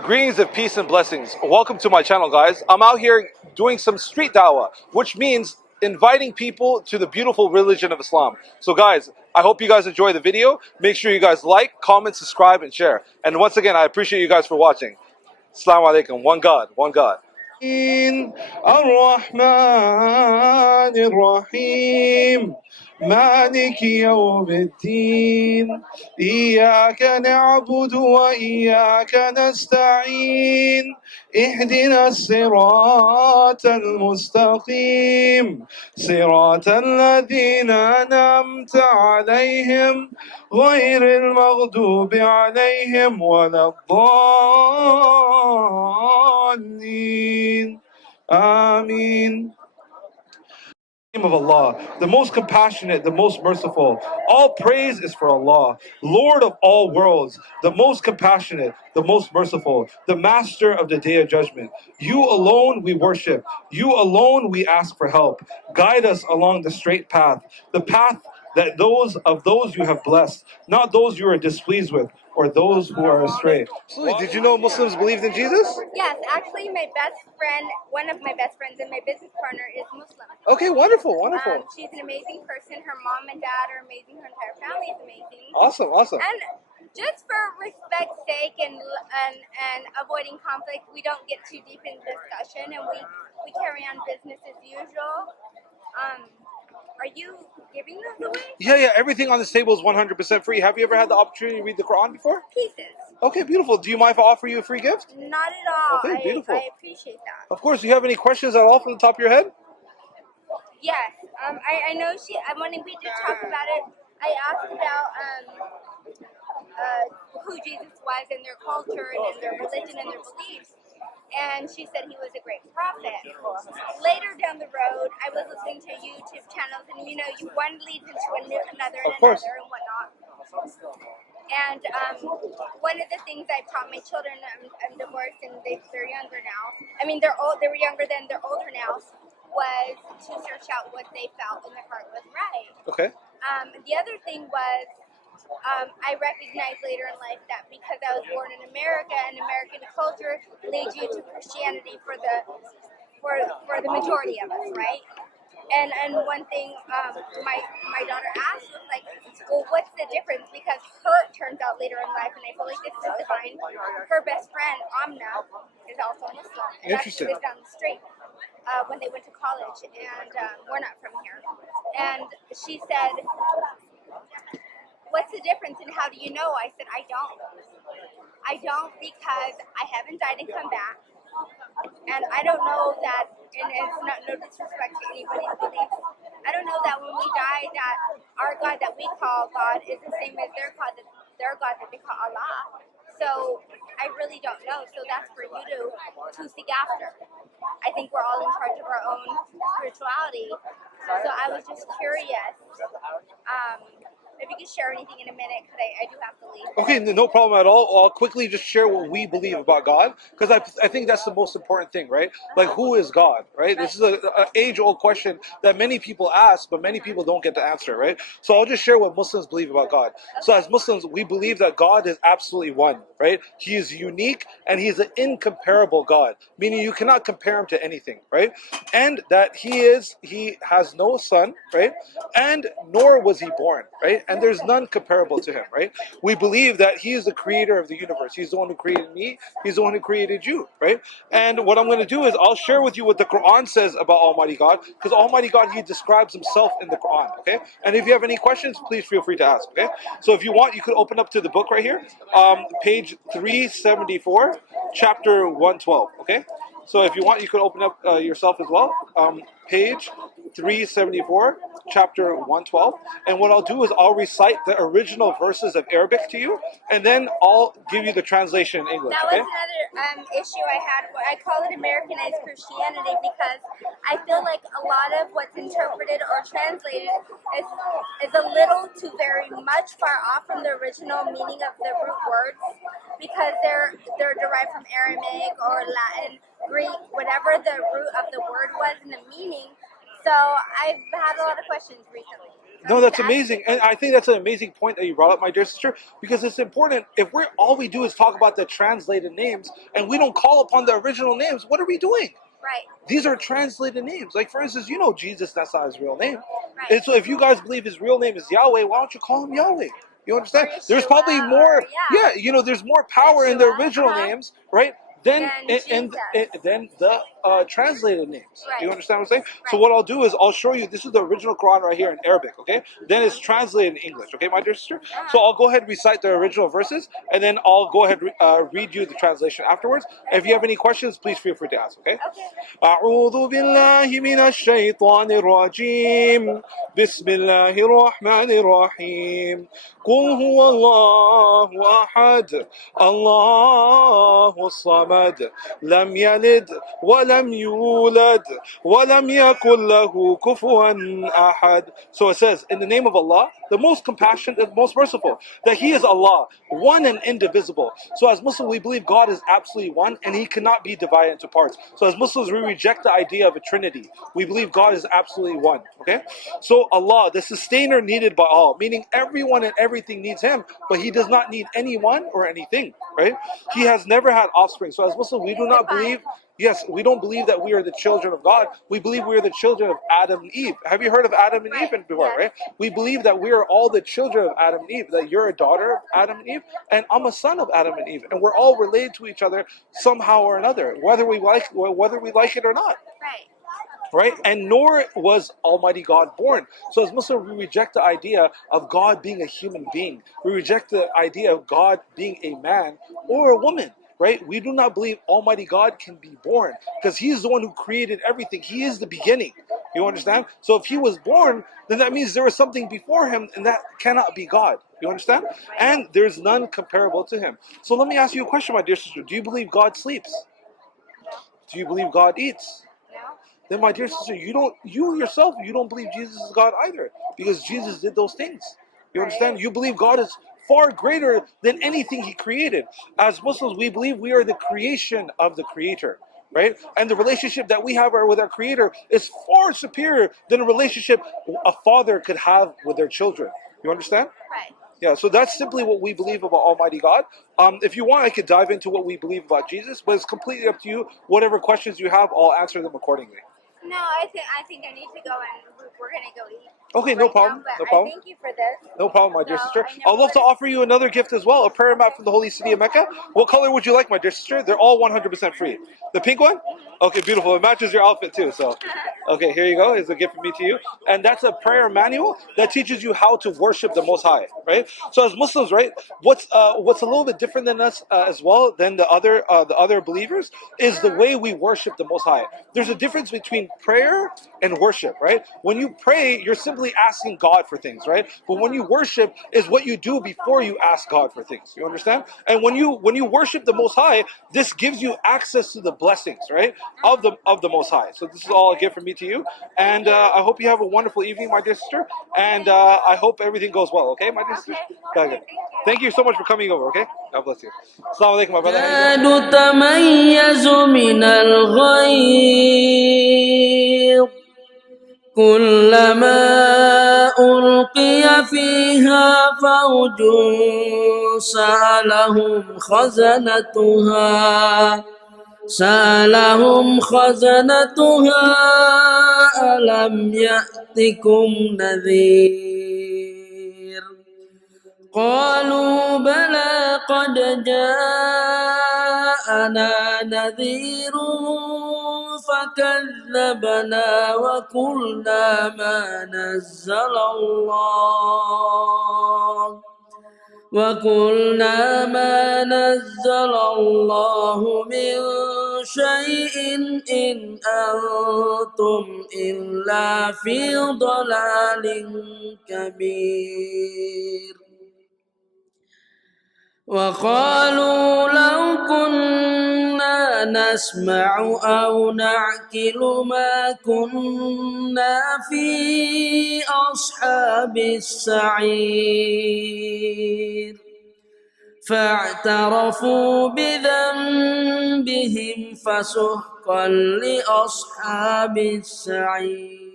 Greetings of peace and blessings. Welcome to my channel, guys. I'm out here doing some street dawah, which means inviting people to the beautiful religion of Islam. So guys, I hope you guys enjoy the video. Make sure you guys like, comment, subscribe, and share. And once again, I appreciate you guys for watching. Assalamu alaikum. One God, one God. الرحمن الرحيم مالك يوم الدين إياك نعبد وإياك نستعين اهدنا الصراط المستقيم صراط الذين أنعمت عليهم غير المغضوب عليهم ولا الضالين آمين. Name of Allah, the most compassionate, the most merciful. All praise is for Allah, Lord of all worlds, the most compassionate, the most merciful, the master of the day of judgment. You alone we worship. You alone we ask for help. Guide us along the straight path, the path that those you have blessed, not those you are displeased with, or those who are astray. Did you know Muslims believed in Jesus? Yes, actually, my best friend, one of my best friends and my business partner is Muslim. Okay, wonderful, wonderful. She's an amazing person. Her mom and dad are amazing. Her entire family is amazing. Awesome, awesome. And just for respect's sake and avoiding conflict, we don't get too deep in discussion, and we carry on business as usual. Are you giving those away? Yeah, everything on this table is 100% free. Have you ever had the opportunity to read the Quran before? Pieces. Okay, beautiful. Do you mind if I offer you a free gift? Not at all. Okay, beautiful. I appreciate that. Of course. Do you have any questions at all from the top of your head? Yes. I know when we did talk about it, I asked about who Jesus was and their culture and their religion and their beliefs. And she said he was a great prophet. Later down the road, I was listening to YouTube channels, and one leads into another and another and whatnot. And one of the things I've taught my children, I'm divorced and they're younger now. I mean, they were younger then, they're older now. Was to search out what they felt in their heart was right. Okay. The other thing was, I recognized later in life that because I was born in America and American culture leads you to Christianity for the majority of us, right? And one thing my daughter asked was like, well, what's the difference? Because turns out later in life, and I feel like this is divine, her best friend, Amna, is also Muslim. And Interesting. she was down the street when they went to college, and we're not from here. And she said, what's the difference and how do you know? I said, I don't. I don't because I haven't died and come back. And I don't know that, and it's not no disrespect to anybody's beliefs, I don't know that when we die that our God that we call God is the same as their God that they call Allah. So I really don't know. So that's for you to seek after. I think we're all in charge of our own spirituality. So I was just curious. If you could share anything in a minute, because I do have to leave. Okay, no problem at all. I'll quickly just share what we believe about God, because I think that's the most important thing, right? Like, who is God, right? This is an age-old question that many people ask, but many people don't get the answer, right? So I'll just share what Muslims believe about God. So as Muslims, we believe that God is absolutely one, right? He is unique, and He is an incomparable God, meaning you cannot compare Him to anything, right? And that He has no son, right? And nor was He born, right? And there's none comparable to Him, right? We believe that He is the creator of the universe. He's the one who created me. He's the one who created you, right? And what I'm going to do is I'll share with you what the Quran says about Almighty God, because Almighty God, He describes Himself in the Quran, okay? And if you have any questions, please feel free to ask, okay? So if you want, you could open up to the book right here, page 374, chapter 112, okay? So if you want, you could open up yourself as well, page 374, chapter 112. And what I'll do is I'll recite the original verses of Arabic to you, and then I'll give you the translation in English. That was another issue I had. I call it Americanized Christianity because I feel like a lot of what's interpreted or translated is a little too very much far off from the original meaning of the root words, because they're derived from Aramaic or Latin, Greek, whatever the root of the word was in the meaning. So I've had a lot of questions recently. No, that's amazing, and I think that's an amazing point that you brought up, my dear sister, because it's important. If we're all we do is talk about the translated names, and we don't call upon the original names, what are we doing? Right. These are translated names. Like, for instance, you know Jesus, that's not his real name. Right. And so if you guys believe his real name is Yahweh, why don't you call him Yahweh? You understand? Or Yeshua, There's probably more, or, yeah. you know, there's more power in the Yeshua, original names, right? Than Than than the translated names. Right. You understand what I'm saying? So Right. what I'll do is I'll show you. This is the original Quran right here in Arabic, okay? Then it's translated in English, okay, my dear sister? So I'll go ahead and recite the original verses, and then I'll go ahead and read you the translation afterwards. If you have any questions, please feel free to ask, okay? Okay. أعوذ بالله من الشيطان الرجيم بسم الله الرحمن الرحيم قل هو الله أحد الله الصمد لم يلد ولم يولد ولم يكن له كفوا أحد. So it says, in the name of Allah, the most compassionate, the most merciful, that He is Allah, one and indivisible. So as Muslims, we believe God is absolutely one and He cannot be divided into parts. So as Muslims, we reject the idea of a trinity. We believe God is absolutely one. Okay? So Allah, the sustainer needed by all, meaning everyone and everything needs Him, but He does not need anyone or anything. Right? He has never had offspring. So as Muslims, we do not believe. Yes, we don't believe that we are the children of God. We believe we are the children of Adam and Eve. Have you heard of Adam and Eve before, right? We believe that we are all the children of Adam and Eve, that you're a daughter of Adam and Eve, and I'm a son of Adam and Eve. And we're all related to each other somehow or another, whether we like it or not. Right. Right? And nor was Almighty God born. So as Muslims, we reject the idea of God being a human being. We reject the idea of God being a man or a woman. Right? We do not believe Almighty God can be born because He is the one who created everything. He is the beginning. You understand? So if He was born, then that means there was something before Him, and that cannot be God. You understand? And there's none comparable to Him. So let me ask you a question, my dear sister. Do you believe God sleeps? No. Do you believe God eats? No. Then my dear sister, you don't believe Jesus is God either, because Jesus did those things. You understand? You believe God is far greater than anything He created. As Muslims, we believe we are the creation of the Creator, right? And the relationship that we have with our Creator is far superior than a relationship a father could have with their children. You understand? Right. Yeah, so that's simply what we believe about Almighty God. If you want, I could dive into what we believe about Jesus, but it's completely up to you. Whatever questions you have, I'll answer them accordingly. No, I think I need to go and we're gonna go eat. Okay, no right problem. Now, but No problem. I thank you for this. No problem, my dear So, sister. I never I'd love to would've- offer you another gift as well, a prayer mat from the holy city of Mecca. What color would you like, my dear sister? They're all 100% free. The pink one? Okay, beautiful. It matches your outfit too, so. Okay, here you go. It's a gift from me to you. And that's a prayer manual that teaches you how to worship the Most High, right? So as Muslims, right, what's a little bit different than us as well, than the other believers, is the way we worship the Most High. There's a difference between prayer and worship, right? When you pray, you're simply asking God for things, right? But when you worship is what you do before you ask God for things. You understand? And when you worship the Most High, this gives you access to the blessings, right? Of the Most High. So this is all a gift from me to you. And I hope you have a wonderful evening, my dear sister. And I hope everything goes well, okay, my dear sister? Okay. Thank you so much for coming over, okay? God bless you. Assalamu alaikum, my brother. تميز من الغيظ كلما ألقي فيها فوج سألهم خزنتها ألم يأتكم نذير قالوا بلى قد جاءنا نذير فكذبنا وقلنا ما نزل الله من شيء إن أنتم إلا في ضلال كبير وقالوا لو كنا نسمع أو نعقل ما كنا في أصحاب السعير فاعترفوا بذنبهم فسحقا لأصحاب السعير